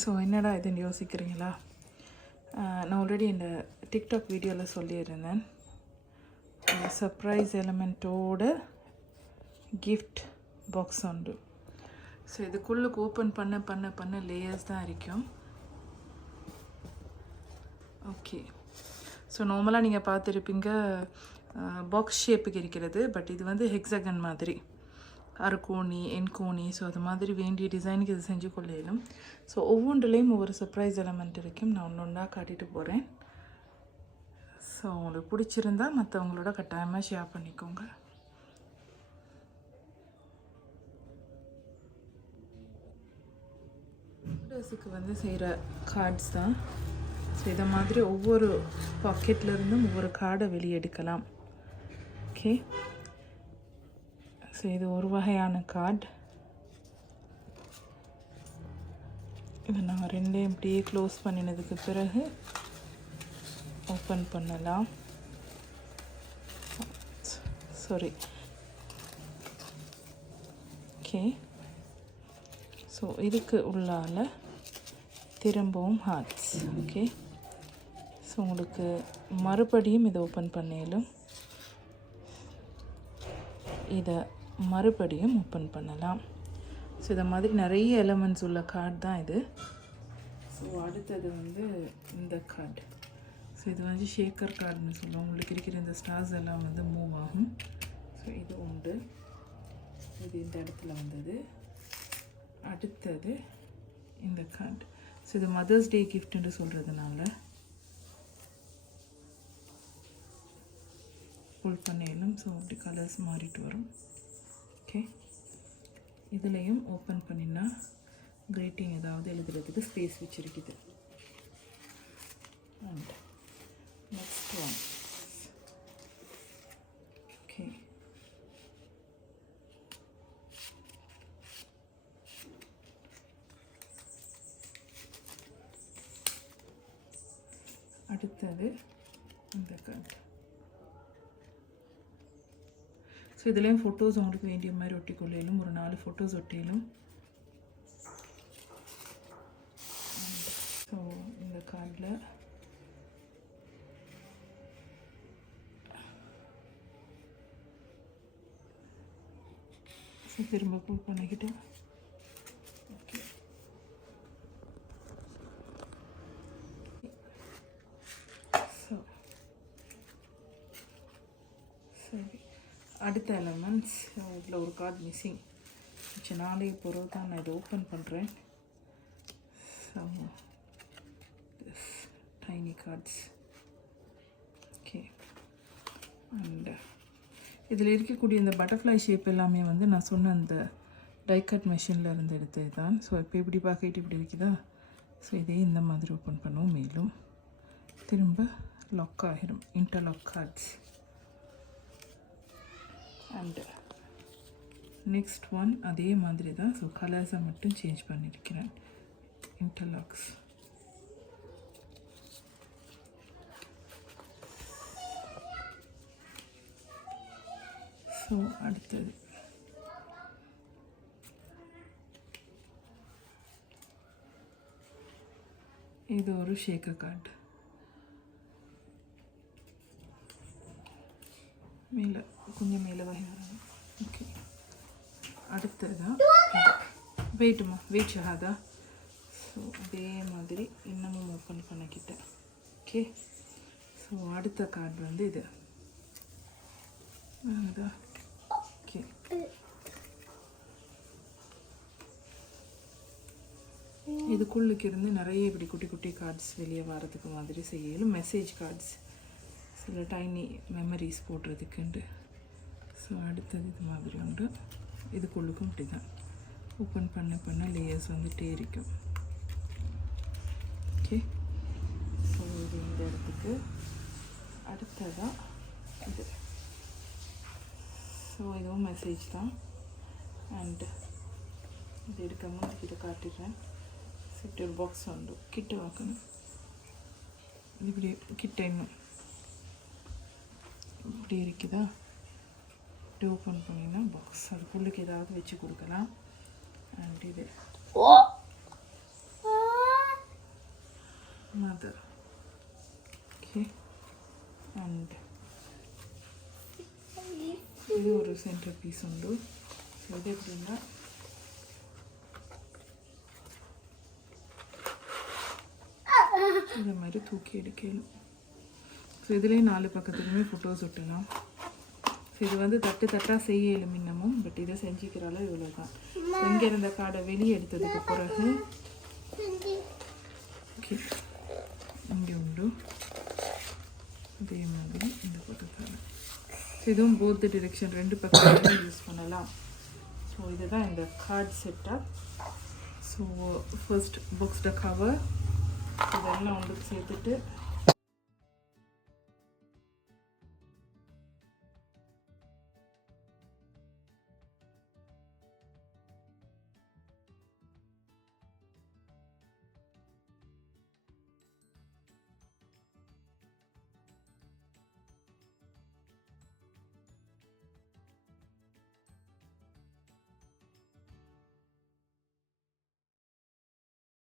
So என்னடா இதுன்னு யோசிக்கிறீங்களா? நான் ஆல்ரெடி இந்த டிக்டாக் வீடியோவில் சொல்லியிருந்தேன், ஒரு சர்ப்ரைஸ் எலமெண்ட்டோட கிஃப்ட் பாக்ஸ் உண்டு. ஸோ இதுக்குள்ளுக்கு ஓப்பன் பண்ண லேயர்ஸ் தான் இருக்கும். ஓகே, ஸோ நார்மலாக நீங்கள் பார்த்துருப்பீங்க பாக்ஸ் ஷேப்புக்கு இருக்கிறது. பட் இது வந்து ஹெக்ஸகன் மாதிரி, அரைக்கோணி எண்கோணி. ஸோ அது மாதிரி வேண்டிய டிசைனுக்கு இது செஞ்சு கொள்ளையிலும். ஸோ ஒவ்வொன்றுலேயும் ஒவ்வொரு சர்ப்ரைஸ் எலமெண்ட் இருக்கும். நான் ஒன்றா காட்டிட்டு போகிறேன். ஸோ உங்களுக்கு பிடிச்சிருந்தா மற்றவங்களோட கட்டாயமாக ஷேர் பண்ணிக்கோங்க. ட்ரெஸ்ஸுக்கு வந்து செய்கிற கார்ட்ஸ் தான். ஸோ இதை மாதிரி ஒவ்வொரு பாக்கெட்லேருந்தும் ஒவ்வொரு கார்டை வெளியே எடுக்கலாம். ஓகே, ஸோ இது ஒரு வகையான கார்டு. இதை நான் ரெண்டையும் இப்படியே க்ளோஸ் பண்ணினதுக்கு பிறகு ஓப்பன் பண்ணலாம். சாரி. ஓகே, ஸோ இதுக்கு உள்ளால திரும்பவும் ஹார்ட்ஸ். ஓகே, ஸோ உங்களுக்கு மறுபடியும் இதை ஓப்பன் பண்ணிலும் இதை மறுபடியும் ஓப்பன் பண்ணலாம். ஸோ இதை மாதிரி நிறைய எலமெண்ட்ஸ் உள்ள கார்டு தான் இது. ஸோ அடுத்தது வந்து இந்த கார்டு. ஸோ இது வந்து ஷேக்கர் கார்டுன்னு சொல்லுவோம். உங்களுக்கு இருக்கிற இந்த ஸ்டார்ஸ் எல்லாம் வந்து மூவ் ஆகும். ஸோ இது உண்டு. இது இந்த இடத்துல வந்தது. அடுத்தது இந்த கார்டு. ஸோ இது மதர்ஸ் டே கிஃப்ட்னு சொல்கிறதுனால புல் பண்ணிடலாம். ஸோ அப்படி கலர்ஸ் மாறிட்டு வரும். ஓகே, இதுலேயும் ஓப்பன் பண்ணினா கிரீட்டிங் ஏதாவது எழுதுறதுக்கு ஸ்பேஸ் வச்சுருக்குது. And next one. ஓகே, அடுத்தது இந்த கார்டு. ஸோ இதுலேயும் ஃபோட்டோஸ் உங்களுக்கு வேண்டிய மாதிரி ஒட்டி கொள்ளையிலும். ஒரு 4 ஃபோட்டோஸ் ஒட்டியிலும். ஸோ இந்த கார்டில் ஸோ திரும்ப புல் பண்ணிக்கிட்டு ஓகே, ஸோ சரி. அடுத்த எலமெண்ட்ஸ். இதில் ஒரு கார்டு மிஸ்ஸிங். மிச்சம் 4 பொருள் தான் நான் இதை ஓப்பன் பண்ணுறேன். So this tiny cards. Okay, and இதில் இருக்கக்கூடிய இந்த பட்டர்ஃப்ளை ஷேப் எல்லாமே வந்து நான் சொன்ன அந்த டைகட் மெஷினில் இருந்து எடுத்தது தான். ஸோ இப்போ இப்படி பார்க்கிட்டு இப்படி இருக்குதா. ஸோ இதே இந்த மாதிரி ஓப்பன் பண்ணுவோம். மேலும் திரும்ப லாக் ஆகிடும். Interlock cards. And next one அதே மாதிரி தான். ஸோ கலர்ஸை மட்டும் சேஞ்ச் பண்ணியிருக்கிறேன். இன்டர்லாக்ஸ். ஸோ அடுத்தது இது ஒரு ஷேக்கர் கார்டு. மேலே கொஞ்சம் மேலே வகையாக. ஓகே, அடுத்ததான் வெயிட்டுமா வெயிட் ஷஹாதா. ஸோ அதே மாதிரி இன்னமும் ஓப்பன் பண்ணிக்கிட்டேன். ஓகே, ஸோ அடுத்த கார்டு வந்து இது. ஓகே, இதுக்குள்ளுக்கு இருந்து நிறைய இப்படி குட்டி குட்டி கார்ட்ஸ் வெளியே வர்றதுக்கு மாதிரி செய்யலும். மெசேஜ் கார்ட்ஸ், சில டைனி மெமரிஸ் போடுறதுக்குண்டு. ஸோ அடுத்தது இது மாதிரி உண்டு. இதுக்குள்ளுக்கும் இப்படி தான் ஓப்பன் பண்ண லேயர்ஸ் வந்துட்டே இருக்கும். ஓகே, ஸோ இது இந்த இடத்துக்கு. அடுத்ததாக இது. ஸோ இதுவும் மெசேஜ் தான். அண்டு இது எடுக்காமல் இதை காட்டிடுறேன். இப்படி ஒரு பாக்ஸ் உண்டு. கிட்ட வைக்கணும். இப்படி கிட்ட இன்னும் இப்படி இருக்குதா. இப்படி ஓப்பன் பண்ணிங்கன்னா பாக்ஸ். அதுக்குள்ளுக்கு ஏதாவது வச்சு கொடுக்கலாம். அண்ட் இது mother. Okay, and இது ஒரு சென்டர் பீஸ் உண்டு. இது எப்படின்னா இந்த மாதிரி தூக்கி எடுக்கணும். ஸோ இதுலேயும் 4 பக்கத்துக்குமே ஃபோட்டோஸ் ஒட்டலாம். ஸோ இது வந்து தட்டு தட்டாக செய்யலும் இன்னமும், பட் இதை செஞ்சுக்கிறால இவ்வளோ தான். இங்கே இருந்த கார்டை வெளியே எடுத்ததுக்கு பிறகு ஓகே இங்கே உண்டு அதே மாதிரி இந்த பக்கத்தால். ஸோ இதுவும் போத் டிரெக்ஷன் 2 பக்கத்துலையுமே யூஸ் பண்ணலாம். ஸோ இதுதான் இந்த கார்ட் செட்டப். ஸோ ஃபர்ஸ்ட் புக்ஸ்ட கவர் இதெல்லாம் ஒன்று சேர்த்துட்டு